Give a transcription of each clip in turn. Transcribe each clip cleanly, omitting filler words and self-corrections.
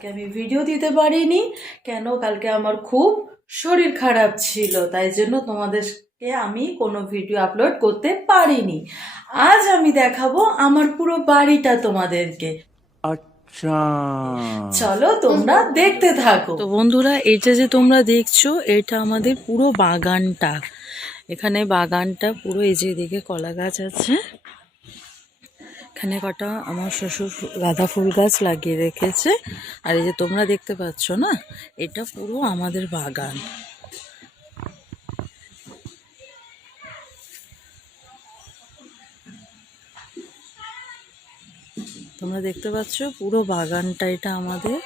কালকে আমি ভিডিও দিতে পারিনি। কেন? কালকে আমার খুব শরীর খারাপ ছিল, তাই জন্য তোমাদেরকে আমি কোনো ভিডিও আপলোড করতে পারিনি। আজ আমি দেখাবো আমার পুরো বাড়িটা তোমাদেরকে। আচ্ছা, চলো তোমরা দেখতে থাকো। তো বন্ধুরা, এটা যে তোমরা দেখছো এটা আমাদের পুরো বাগানটা। এখানে বাগানটা পুরো, এই যে এদিকে কলা গাছ আছে, এখানে কটা আমার শ্বশুর গাঁদা ফুল গাছ লাগিয়ে রেখেছে, আর এই যে তোমরা দেখতে পাচ্ছ না, এটা পুরো আমাদের বাগান। তোমরা দেখতে পাচ্ছ পুরো বাগানটা এটা আমাদের।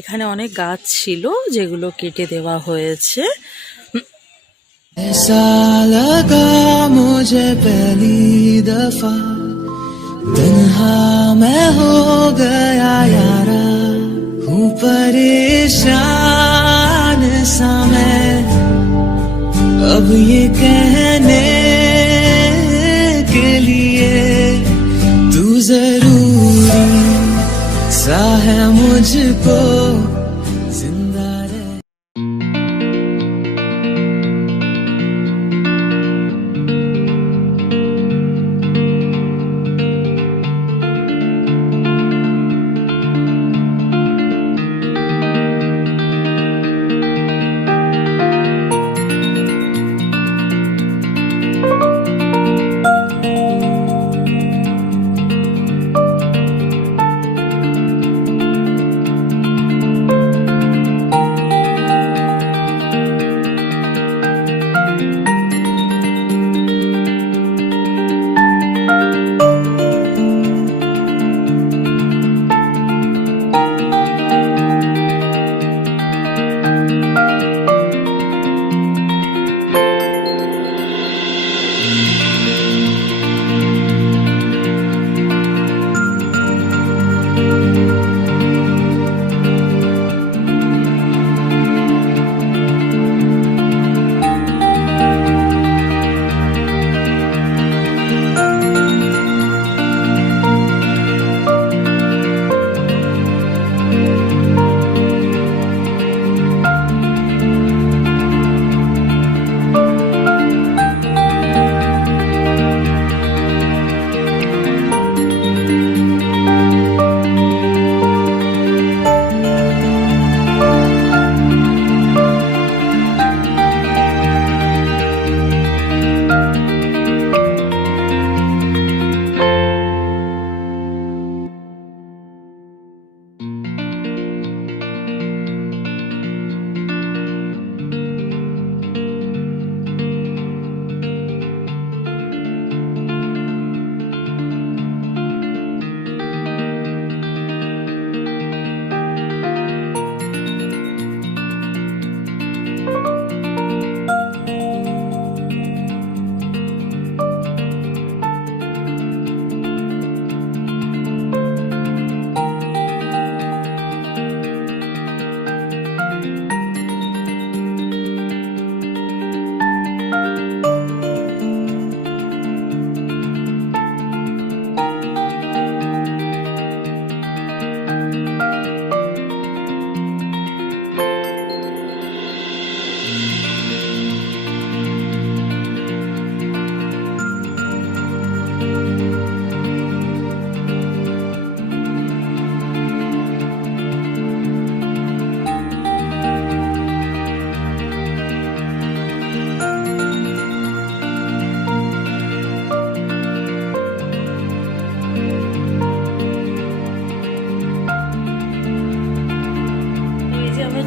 এখানে অনেক গাছ ছিল যেগুলো কেটে দেওয়া হয়েছে। ऐसा लगा मुझे पहली दफा, तन्हा मैं हो गया यारा, हूँ परेशान सा मैं, अब ये कहने के लिए तू जरूरी सा है मुझको जिंदा रहे।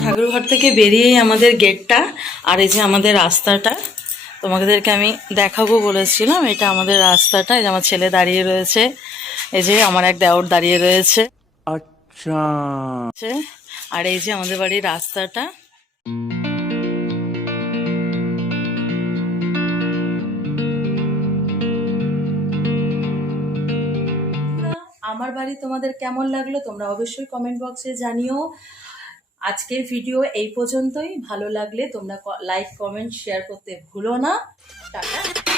ঠাকুরঘর থেকে বেরিয়েই আমাদের গেটটা, আর এই যে আমাদের রাস্তাটা তোমাদেরকে আমি দেখাবো বলেছিলাম। এটা আমাদের রাস্তাটা, এই যে আমার ছেলে দাঁড়িয়ে রয়েছে, এই যে আমার এক দেওর দাঁড়িয়ে রয়েছে, আচ্ছা, আর এই যে আমাদের বাড়ির রাস্তাটা। আমার বাড়ি তোমাদের কেমন লাগলো তোমরা অবশ্যই কমেন্ট বক্সে জানিও। আজকের ভিডিও এই পর্যন্তই। ভালো লাগলে তোমরা লাইক, কমেন্ট, শেয়ার করতে ভুলো না। টাটা।